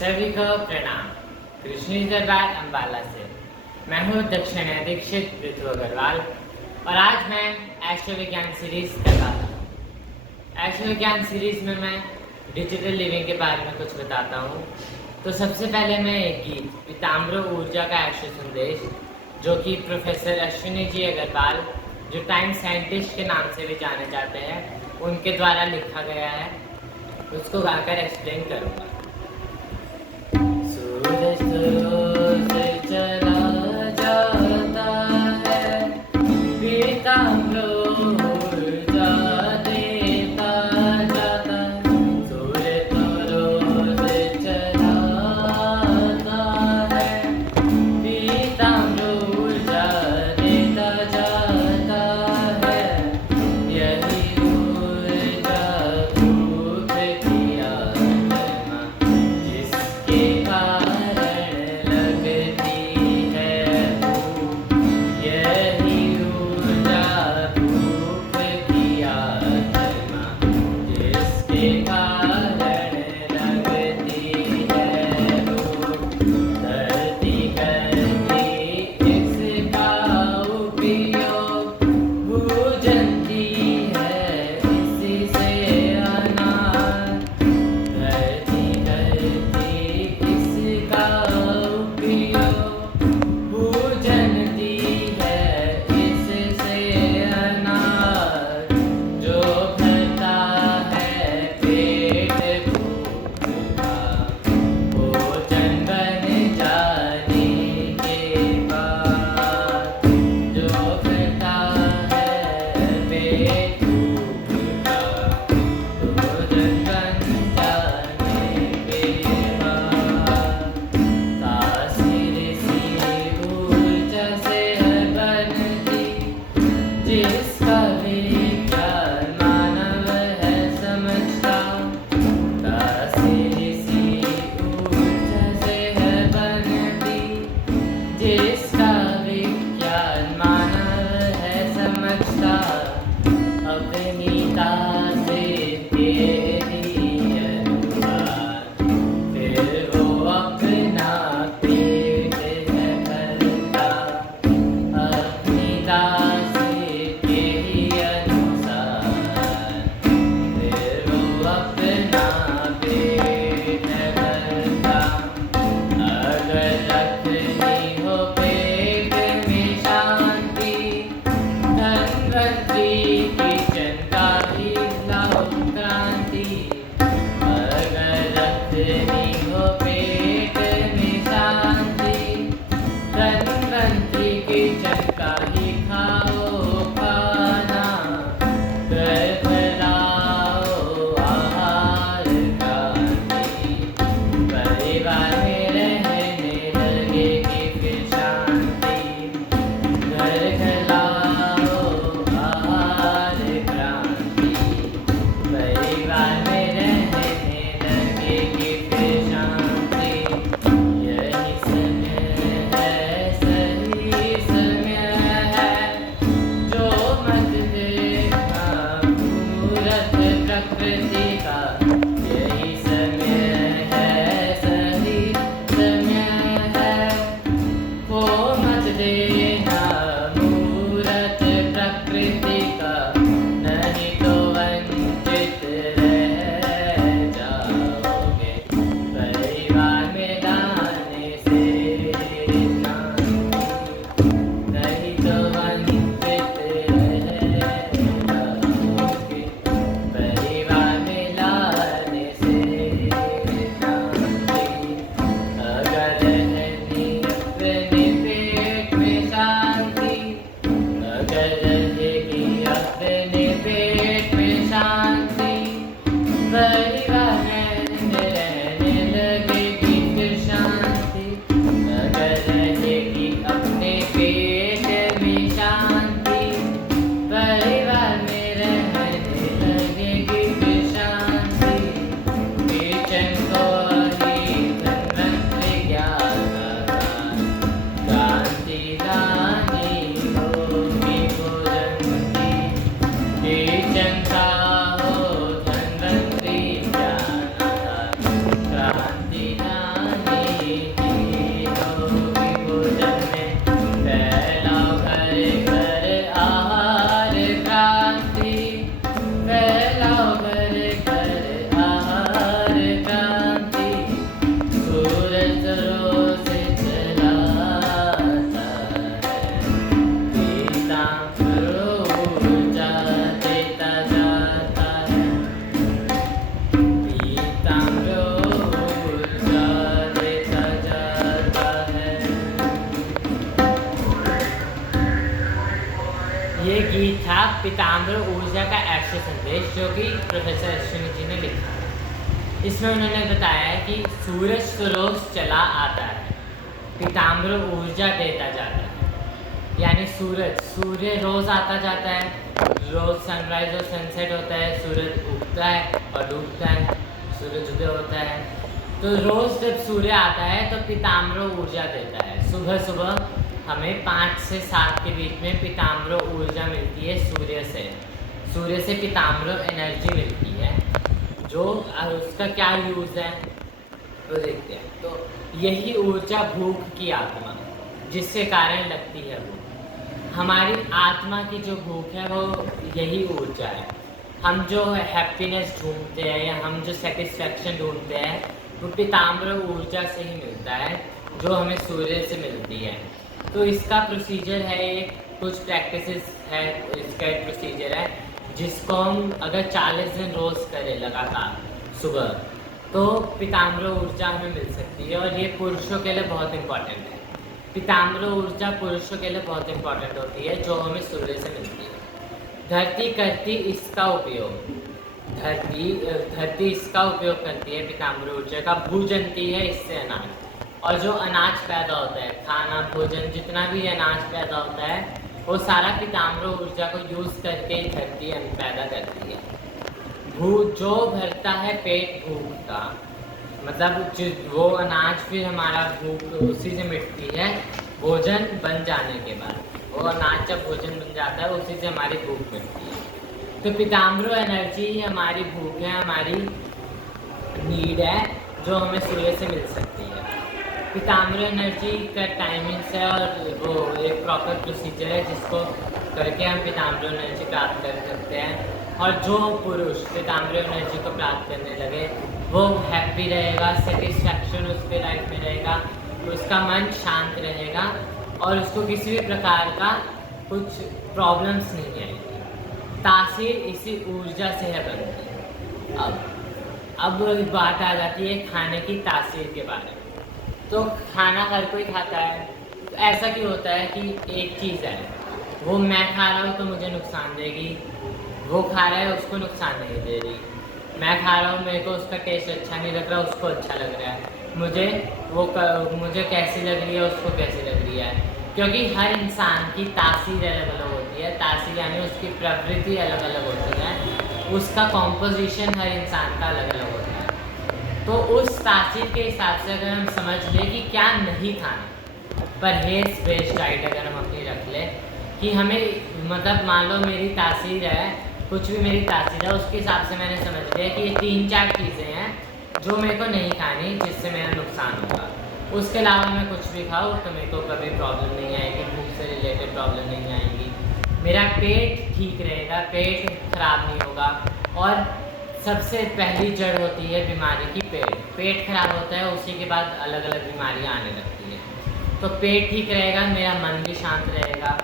सभी को प्रणाम। कृष्ण दरबार अम्बाला से मैं हूँ दक्षिण दीक्षित पृथ्वी अग्रवाल और आज मैं एस्ट्रो विज्ञान सीरीज कर रहा था। एस्ट्रो विज्ञान सीरीज में मैं डिजिटल लिविंग के बारे में कुछ बताता हूँ। तो सबसे पहले मैं एक गीत पीताम्बर ऊर्जा का एस्ट्रो संदेश, जो कि प्रोफेसर अश्विनी जी अग्रवाल, जो टाइम साइंटिस्ट के नाम से भी जाने जाते हैं, उनके द्वारा लिखा गया है, उसको गाकर एक्सप्लेन करूँगा। सूरज रोज चला जाता है, पीताम्बर ऊर्जा देता जाता। सूरज रोज चला जाता है, पीताम्बर ऊर्जा देता जाता है। यही ऊर्जा भूख की आत्मा जिसके परिवार में रहने लगे कि फिर शांति। पीताम्बर ऊर्जा का ऐसे संदेश, जो कि प्रोफेसर अश्विनी जी ने लिखा है। इसमें उन्होंने बताया है कि सूरज तो रोज चला आता है, पीताम्बर ऊर्जा देता जाता है। यानी सूर्य रोज आता जाता है, रोज सनराइज और सनसेट होता है, सूरज उगता है और डूबता है, सूरज उदय होता है। तो रोज जब सूर्य आता है तो पीताम्बर ऊर्जा देता है। सुबह सुबह हमें 5 से 7 के बीच में पीताम्बर ऊर्जा मिलती है सूर्य से पीताम्बर एनर्जी मिलती है। जो उसका क्या यूज़ है तो देखते हैं। तो यही ऊर्जा भूख की आत्मा, जिसके कारण लगती है भूख। हमारी आत्मा की जो भूख है वो यही ऊर्जा है। हम जो हैप्पीनेस ढूंढते हैं या हम जो सेटिस्फैक्शन ढूंढते हैं वो पीताम्बर ऊर्जा से ही मिलता है, जो हमें सूर्य से मिलती है। तो इसका प्रोसीजर है, कुछ प्रैक्टिसेस है, इसका एक प्रोसीजर है जिसको हम अगर 40 दिन रोज़ करें लगातार सुबह, तो पीताम्बर ऊर्जा हमें मिल सकती है। और ये पुरुषों के लिए बहुत इम्पॉर्टेंट है। पीताम्बर ऊर्जा पुरुषों के लिए बहुत इम्पॉर्टेंट होती है, जो हमें सूर्य से मिलती है। धरती करती इसका उपयोग, धरती इसका उपयोग करती है पीताम्बर ऊर्जा का, भूजनती है इससे अनाज। और जो अनाज पैदा होता है, खाना भोजन जितना भी अनाज पैदा होता है, वो सारा पीताम्बर ऊर्जा को यूज़ करके ही धरती पैदा करती है। जो भरता है पेट भूख का, मतलब वो अनाज फिर हमारा भूख उसी से मिटती है भोजन बन जाने के बाद। वो अनाज जब भोजन बन जाता है उसी से हमारी भूख मिटती है। तो पीताम्बर एनर्जी ही हमारी भूख है, हमारी नीड है, जो हमें सूर्य से मिल सकती है। पीताम्बर एनर्जी का टाइमिंग्स है और वो एक प्रॉपर प्रोसीजर है जिसको करके हम पीताम्बर एनर्जी प्राप्त कर सकते हैं। और जो पुरुष पीताम्बर एनर्जी को प्राप्त करने लगे वो हैप्पी रहेगा, सेटिस्फैक्शन उसके लाइफ में रहेगा, उसका मन शांत रहेगा और उसको किसी भी प्रकार का कुछ प्रॉब्लम्स नहीं आएगी। तासीर इसी ऊर्जा से है बनती। अब बात आ जाती है खाने की तासीर के बारे में। तो खाना हर कोई खाता है, तो ऐसा क्यों होता है कि एक चीज़ है, वो मैं खा रहा हूँ तो मुझे नुकसान देगी, वो खा रहा है उसको नुकसान नहीं दे रही। मैं खा रहा हूँ, मेरे को उसका टेस्ट अच्छा नहीं लग रहा, उसको अच्छा लग रहा है। मुझे कैसी लग रही है, उसको कैसी लग रही है। क्योंकि हर इंसान की तासीर अलग अलग होती है। तासीर यानी उसकी प्रवृत्ति अलग अलग होती है, उसका कॉम्पोजिशन हर इंसान का अलग अलग होता है। तो उस तासीर के हिसाब से अगर हम समझ लें कि क्या नहीं खाना, परहेज बेस्ड डाइट अगर हम अपनी रख लें कि हमें मतलब मान लो मेरी तासीर है, कुछ भी मेरी तासीर है, उसके हिसाब से मैंने समझ लिया कि ये 3-4 चीज़ें हैं जो मेरे को नहीं खानी, जिससे मेरा नुकसान होगा। उसके अलावा मैं कुछ भी खाऊँ तो मेरे को कभी प्रॉब्लम नहीं आएगी, भूख से रिलेटेड प्रॉब्लम नहीं आएगी, मेरा पेट ठीक रहेगा, पेट खराब नहीं होगा। और सबसे पहली जड़ होती है बीमारी की पेट खराब होता है, उसी के बाद अलग अलग बीमारियाँ आने लगती हैं। तो पेट ठीक रहेगा, मेरा मन भी शांत रहेगा,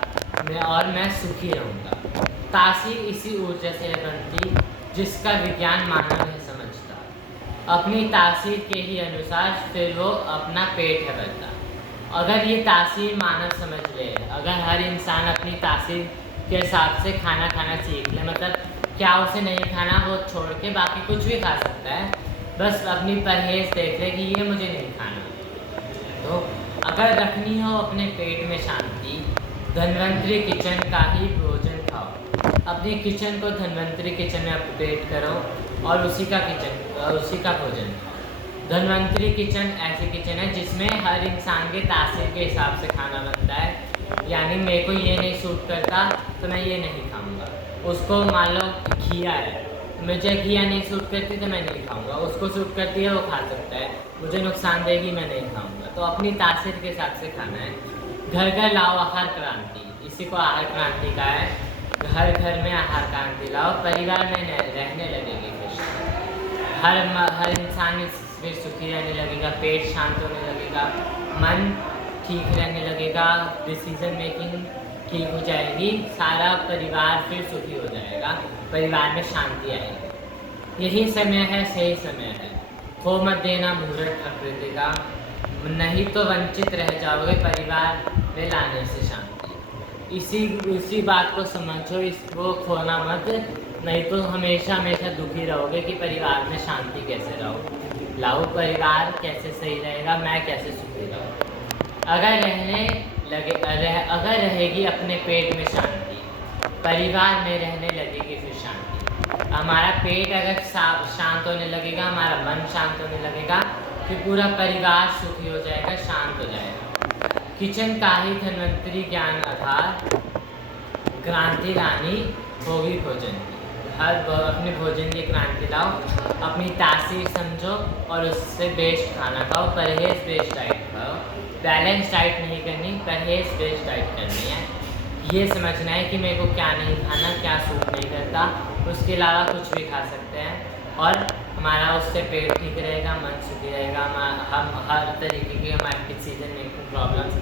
मैं सुखी रहूँगा। तासीर इसी ऊर्जा से बनती जिसका विज्ञान मानव है समझता। अपनी तासीर के ही अनुसार फिर वो अपना पेट है बनता। अगर ये तासीर मानव समझ ले, अगर हर इंसान अपनी तासीर के हिसाब से खाना खाना सीख ले, मतलब क्या उसे नहीं खाना वो छोड़ के बाकी कुछ भी खा सकता है, बस अपनी परहेज देख ले कि ये मुझे नहीं खाना। तो अगर रखनी हो अपने पेट में शांति, धन्वंतरी किचन का ही भोजन खाओ। अपनी किचन को धन्वंतरी किचन में अपडेट करो और उसी का भोजन खाओ। धन्वंतरी किचन ऐसी किचन है जिसमें हर इंसान के तासीर के हिसाब से खाना बनता है। यानी मेरे को ये नहीं सूट करता तो मैं ये नहीं खाऊंगा। उसको मान लो घिया है, मुझे घिया नहीं सूट करती तो मैं नहीं खाऊंगा, उसको सूट करती है वो खा सकता है, मुझे नुकसान देगी मैं नहीं खाऊंगा। तो अपनी तासीर के हिसाब से खाना है। घर घर लाओ आहार क्रांति, इसी को आहार क्रांति का है। घर घर में आहार क्रांति लाओ, परिवार में रहने लगेगी खुश, हर इंसान फिर सुखी रहने लगेगा, पेट शांत होने लगेगा, मन ठीक रहने लगेगा, डिसीजन मेकिंग ठीक हो जाएगी, सारा परिवार फिर सुखी हो जाएगा, परिवार में शांति आएगी। यही समय है, सही समय है। खो मत देना मुहूर्त प्रकृति का, नहीं तो वंचित रह जाओगे परिवार में लाने से शांति। इसी बात को समझो, इसको खोना मत, नहीं तो हमेशा हमेशा दुखी रहोगे कि परिवार में शांति कैसे लाओ, परिवार कैसे सही रहेगा, मैं कैसे सुखी रहूँ। अगर रहेगी अपने पेट में शांति, परिवार में रहने लगेगी फिर शांति। हमारा पेट अगर शांत होने लगेगा, हमारा मन शांत होने लगेगा, फिर पूरा परिवार सुखी हो जाएगा, शांत हो जाएगा। किचन का ही धन्वंतरी ज्ञान आधार, क्रांति लानी होगी भोजन की। अपने भोजन की क्रांति लाओ, अपनी तासीर समझो और उससे बेस्ट खाना खाओ, परहेज बेस्ड डाइट खाओ। बैलेंस डाइट नहीं करनी, परहेज बेस्ड डाइट करनी है। ये समझना है कि मेरे को क्या नहीं खाना, क्या सूट नहीं करता, उसके अलावा कुछ भी खा सकते हैं और हमारा उससे पेट ठीक रहेगा, मन सुखी रहेगा, हम हर तरीके की हमारी डिसीजन मेकिंग प्रॉब्लम्स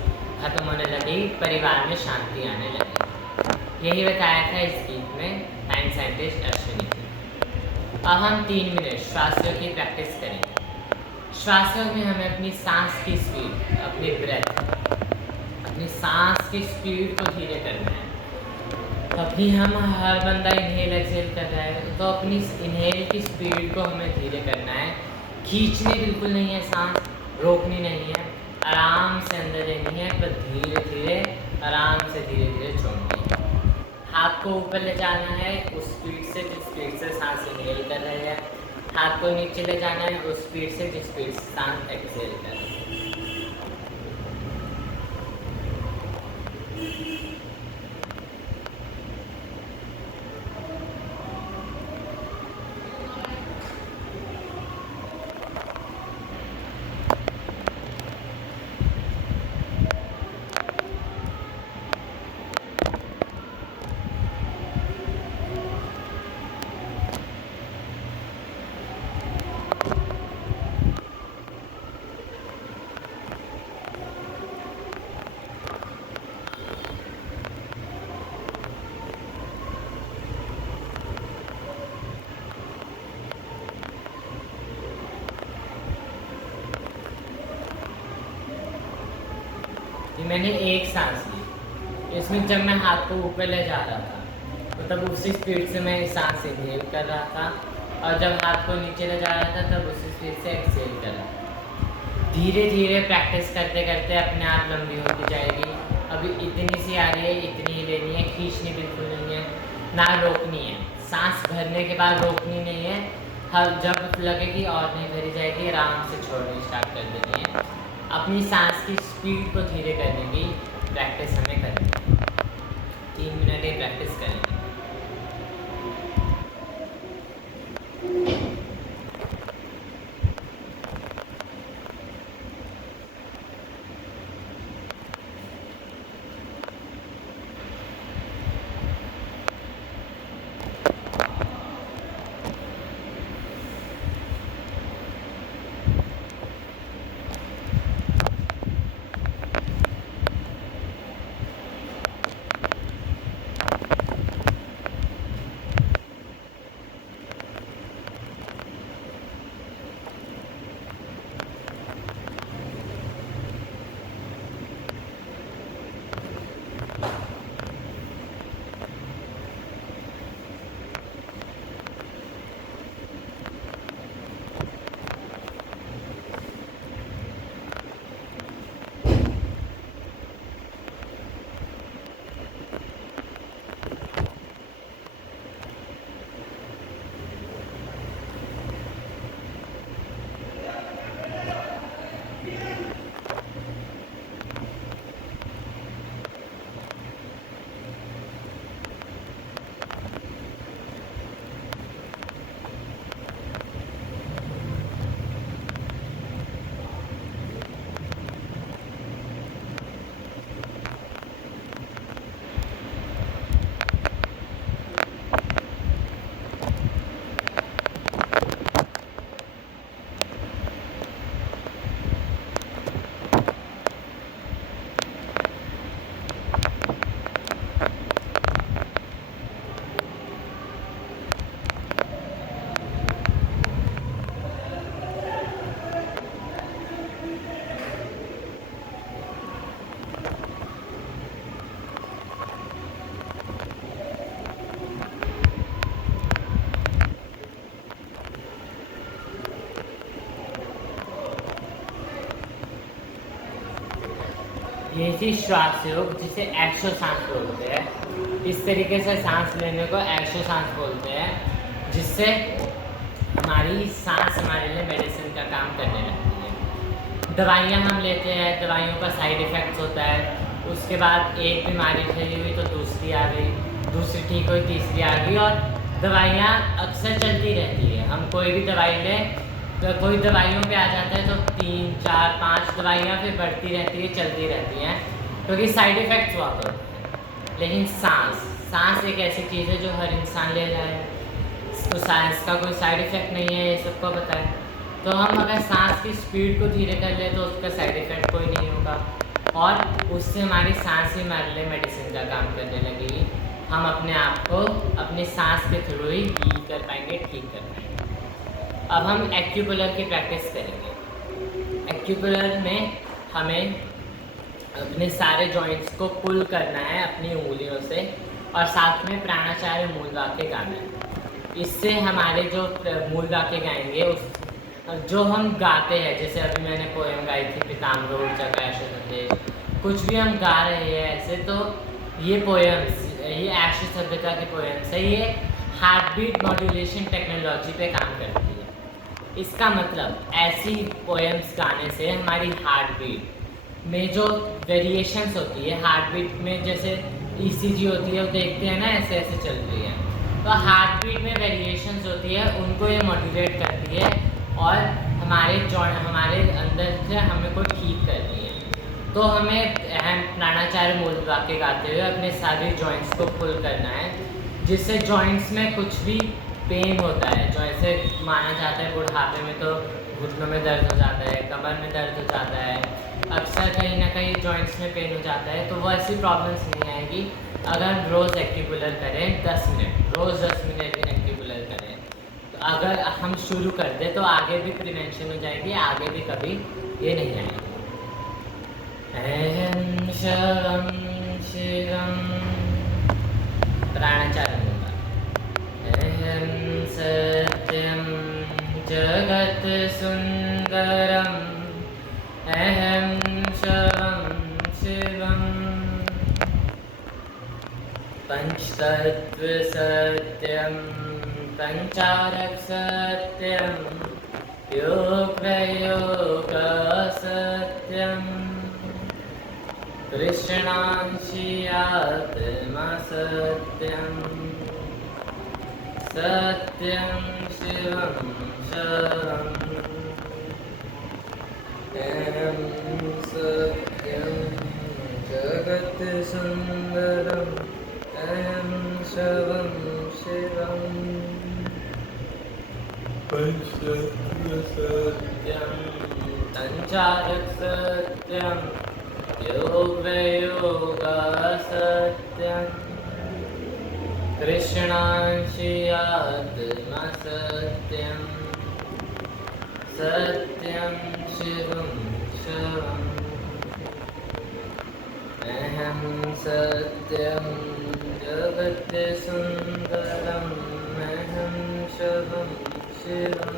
खत्म होने लगेगी, परिवार में शांति आने लगेगी। यही बताया था इस गीत में टाइम साइंटिस्ट अश्विनी। अब हम 3 मिनट श्वासों की प्रैक्टिस करेंगे। श्वासों में हमें अपनी सांस की स्पीड, अपनी ब्रेथ, अपनी सांस की स्पीड को धीरे करना है। अभी हम हर बंदा इनहेल एक्सहेल कर रहा है, तो अपनी इनहेल की स्पीड को हमें धीरे करना है। खींचनी बिल्कुल नहीं है, सांस रोकनी नहीं है, आराम से अंदर लेनी है, पर धीरे धीरे आराम से धीरे धीरे छोड़नी है। हाथ को ऊपर ले जाना है उस स्पीड से जिस स्पीड से सांस इनहेल कर रहे हैं, हाथ को नीचे ले जाना है उस स्पीड से जिस स्पीड से सांस एक्सहेल कर रहे हैं। मैंने एक सांस ली, इसमें जब मैं हाथ को ऊपर ले जा रहा था तो तब उसी स्पीड से मैं सांस इनहेल कर रहा था, और जब हाथ को नीचे ले जा रहा था तब उसी स्पीड से एक्सहेल कर रहा था। धीरे धीरे प्रैक्टिस करते करते अपने आप लंबी होती जाएगी। अभी इतनी सी आ रही है, इतनी ही लेनी है, खींचनी बिल्कुल नहीं है, ना रोकनी है। सांस भरने के बाद रोकनी नहीं है, हर जब लगेगी और नहीं भरी जाएगी आराम से छोड़नी स्टार्ट कर देनी है। अपनी सांस की स्पीड को धीरे करने की प्रैक्टिस हमें करनी है। 3 मिनट ये प्रैक्टिस करेंगे। ये थी श्वास योग, जिसे एक्सो सांस बोलते हैं। इस तरीके से सांस लेने को एक्सो सांस बोलते हैं, जिससे हमारी सांस हमारे लिए मेडिसिन का काम करने लगती है। दवाइयाँ हम लेते हैं, दवाइयों का साइड इफ़ेक्ट्स होता है, उसके बाद एक बीमारी सही हुई तो दूसरी आ गई, दूसरी ठीक हुई तीसरी आ गई, और दवाइयाँ अक्सर चलती रहती है। हम कोई भी दवाई लें तो कोई दवाइयों पे आ जाता है तो 3, 4, 5 दवाइयाँ फिर बढ़ती रहती है, चलती रहती हैं, क्योंकि साइड इफ़ेक्ट्स हुआ करते हैं। लेकिन सांस एक ऐसी चीज़ है जो हर इंसान ले रहा है, तो सांस का कोई साइड इफ़ेक्ट नहीं है, ये सबको पता है। तो हम अगर सांस की स्पीड को धीरे कर ले तो उसका साइड इफ़ेक्ट कोई नहीं होगा, और उससे हमारी सांस ही हमारे लिए मेडिसिन का काम करने लगेगी। हम अपने आप को अपनी सांस के थ्रू ही हील कर पाएंगे, ठीक कर पाएंगे। अब हम एक्यूपुलर की प्रैक्टिस करेंगे। एक्यूपुलर में हमें अपने सारे जॉइंट्स को पुल करना है अपनी उंगलियों से, और साथ में प्राणाचार्य मूल वाक्य गाना है। इससे हमारे जो मूल वाक्य गाएंगे, उस जो हम गाते हैं, जैसे अभी मैंने पोएम गाई थी पिताम्बर ऊर्जाकाश संदेश, कुछ भी हम गा रहे हैं ऐसे, तो ये पोएम्स, ये एक्श सभ्यता की पोएम्स है, ये हार्ट बीट मॉड्यूलेशन टेक्नोलॉजी पे काम करती है। इसका मतलब ऐसी पोएम्स गाने से हमारी हार्ट बीट में जो वेरिएशंस होती है, हार्ट बीट में जैसे ईसीजी होती है, वो देखते हैं ना ऐसे ऐसे चल रही है, तो हार्ट बीट में वेरिएशंस होती है, उनको ये मॉड्यूलेट करती है, और हमारे अंदर से हमें को ठीक करती है। तो हमें प्राणाचार्य मूल वाक्य गाते हुए अपने सारे जॉइंट्स को पुल करना है, जिससे जॉइंट्स में कुछ भी पेन होता है, जो ऐसे माना जाता है बुढ़ापे में तो घुटनों में दर्द हो जाता है, कमर में दर्द हो जाता है, अक्सर कहीं ना कहीं जॉइंट्स में पेन हो जाता है, तो वो ऐसी प्रॉब्लम्स नहीं आएगी अगर रोज़ एक्यूपुलर करें 10 मिनट, रोज़ 10 मिनट एक्यूपुलर करें। तो अगर हम शुरू कर दें तो आगे भी प्रिवेंशन हो जाएगी, आगे भी कभी ये नहीं आएगी। अहं शवं शिवं प्राणाचार्य होगा। अहं सत्यं जगत् सुंदरम्, अहं शवं शिवं पंचतत्व सत्यं पंचारक सत्यं योग सत्यं कृष्णांशी आत्मा सत्यं सत्यं शिवं शवम् अहं सत्यं जगत् सुंदरम्, अहं शवं शिवं पंचतत्व सत्यं पंचारक सत्यं योग सत्यं कृष्णांशी आत्मा सत्यं सत्यं शिवं शवम् अहं सत्यं जगत् सुंदरम्, अहं शवं शिवं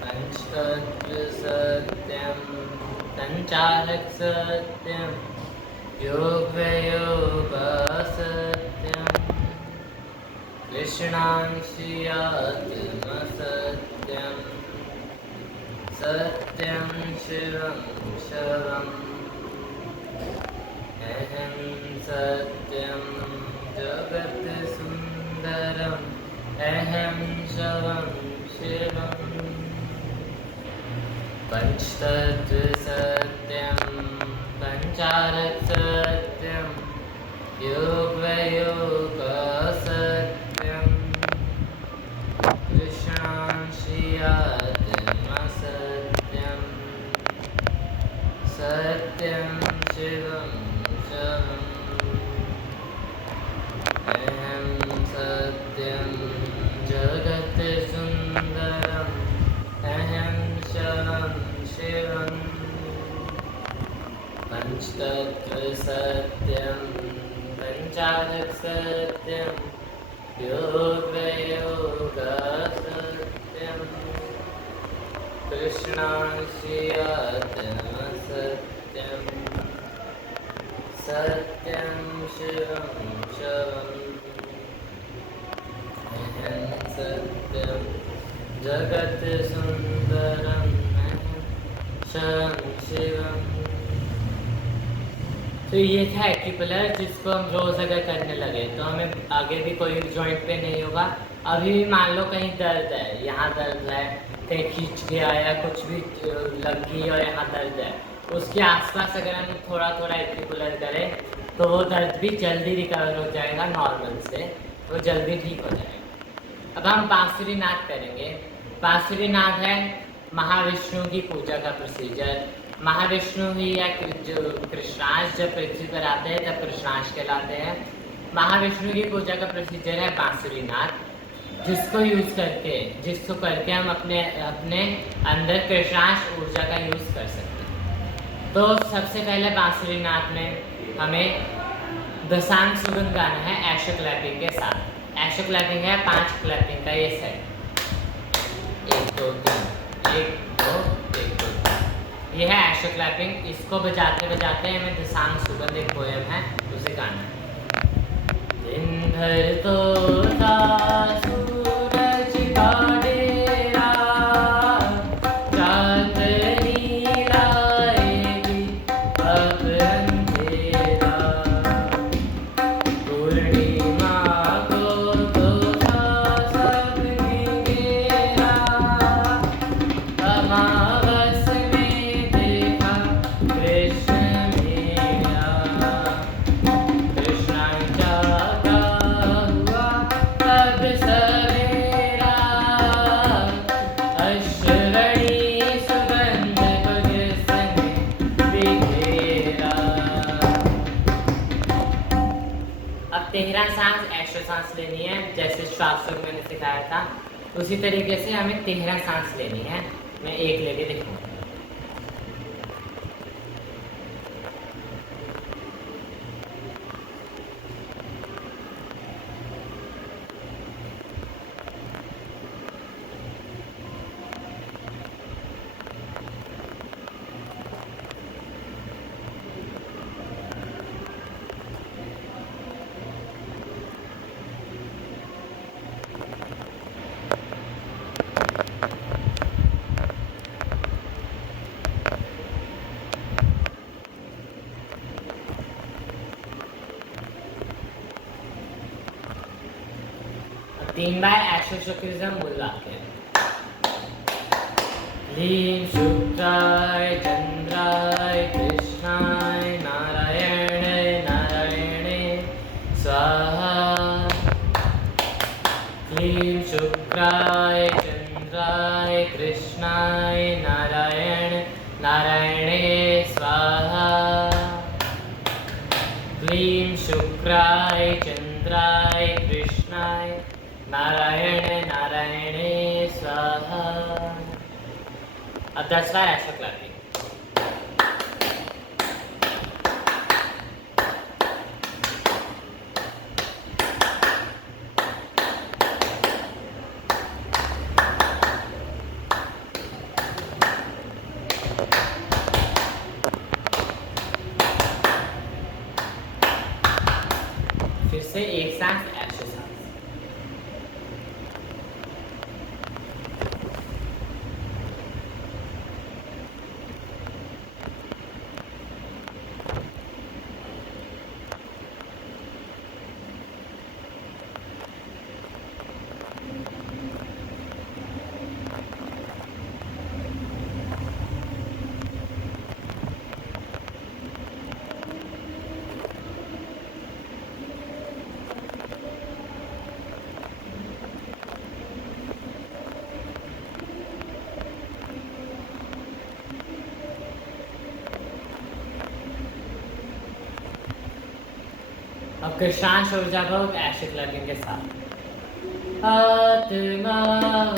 पंचतत्व सत्यं पंचारक सत्यं योग सत्यं कृष्णांशी आत्मा सत्यं सत्यं शिवं शवम् अहं सत्यं जगत् सुंदरम्, अहं शवं शिवं पंचतत्व सत्यं पंचारक सत्यं योग सत्यं कृष्णांशी आत्मा सत्यं सत्यं शिवं शवम् अहं सत्यं जगत् सुंदरम्, अहं शवं शिवं पंचतत्व सत्यं पंचारक सत्यं योग सत्यं कृष्णांशी आत्मा सत्यं सत्यं शिवं शवम् सत्यं जगत् सुंदरम शं शिवम। तो ये था एक्यूपुलर, जिसको हम रोज अगर करने लगे तो हमें आगे भी कोई जॉइंट पे नहीं होगा। अभी भी मान लो कहीं दर्द है, यहाँ दर्द है, कहीं खींच गया या कुछ भी लग गई और यहाँ दर्द है, उसके आसपास अगर हम थोड़ा थोड़ा एक्यूपुलर करें तो वो दर्द भी जल्दी रिकवर हो जाएगा, नॉर्मल से वो जल्दी ठीक हो जाएगा। अब हम बांसुरी नाद करेंगे। बांसुरी नाद है महाविष्णु की पूजा का प्रोसीजर। महाविष्णु ही या जो कृष्णांश जब पृथ्वी पर आते हैं तब कृष्णांश कहलाते हैं। महाविष्णु की पूजा का प्रोसीजर है बांसुरी नाद, जिसको करके हम अपने अंदर कृष्णांश ऊर्जा का यूज कर सकते हैं। तो सबसे पहले बांसुरी नाद में हमें दशांग सुगंध गाना है एक्शो क्लैपिंग के साथ। एक्शो क्लैपिंग है 5 क्लैपिंग का ये सेट, 1 2 3 1 2 1 2 3, ये है एक्शो क्लैपिंग। इसको बजाते बजाते हमें दशांग सुगंध एक पोएम है उसे गाना है। दिन भर तोता सूरज का डेरा, रात नीलाएगी अब अंधेरा, पूर्णिमा को तोता सब घेरा, अमावस में देखा कृष्ण मेरा, कृष्ण जागा हुआ तब सवेरा, अश्वनी सुगंध को जिसने बिखेरा। अब 13 सांस एक्स्ट्रा सांस लेनी है, जैसे श्वास में मैंने सिखाया था उसी तरीके से हमें 13 सांस लेनी है। मैं एक लेके दिखाऊंगा। अब 3 बार एक्शो शुक्रिज्म बोल वाक्य। ह्रीं शुक्राय चंद्राय कृष्णाय नारायण नारायणे स्वाहा। ह्रीं शुक्राय चंद्राय कृष्णाय नारायण नारायणे स्वाहा। ह्रीं शुक्राय चंद्राय कृष्णाय नारायण नारायणे स्वाहा। अब 10 बार एक्शो क्लैपिंग। फिर से एक सांस एक्शो सांस। अब कृष्णांश ऊर्जा भोग एक्शो क्लैपिंग के साथ। आत्मा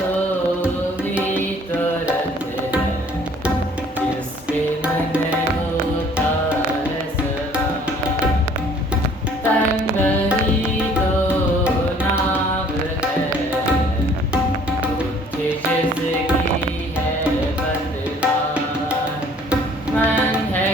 होगी तो रथ है, जिसके मन होता है सवार, तन वही तो नाव है, बुद्धि जिसकी है पतवार, मन है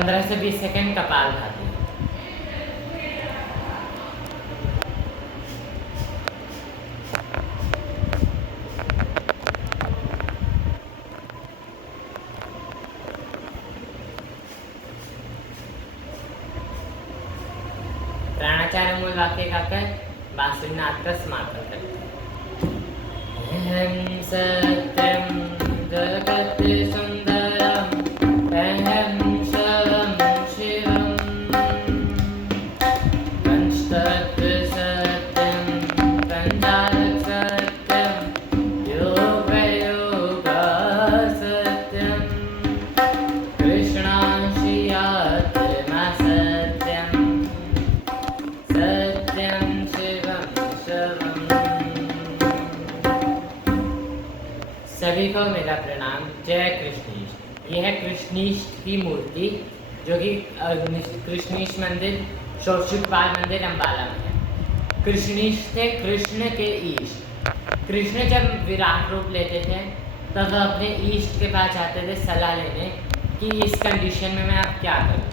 15 से 20 सेकंड कपालभाति। प्राणाचार्य मूल वाक्य गाकर बांसुरीनाथ का समापन करते हैं। अहं सत्यं जगत् सुंदरम अहं शवं शिवम पंचतत्व सत्यं पंचारक सत्यं योग योग सत्यं कृष्णाशियात्मा सत्यं सत्यं शिवं शवम्। सभी को मेरा प्रणाम। जय कृष्णीष्ट। यह है कृष्णीष्ट की मूर्ति जो कि कृष्णीष्ट मंदिर शोषितपाल मंदिर अम्बाला में है। कृष्णीष्ट थे कृष्ण के ईष्ट। कृष्ण जब विराट रूप लेते थे तब वह अपने ईष्ट के पास जाते थे सलाह लेने कि इस कंडीशन में मैं अब क्या करूं।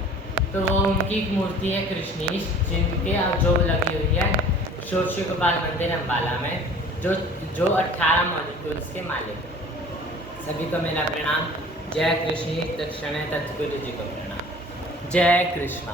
तो वो उनकी एक मूर्ति है कृष्णीष्ट जिनके जो लगी हुई है शोषितपाल मंदिर अम्बाला में जो 18 मॉलिक्यूल्स के मालिक हैं। सभी को मेरा प्रणाम। जय कृष्ण दक्षिण तत्गुरु जी को प्रणाम। जय कृष्ण।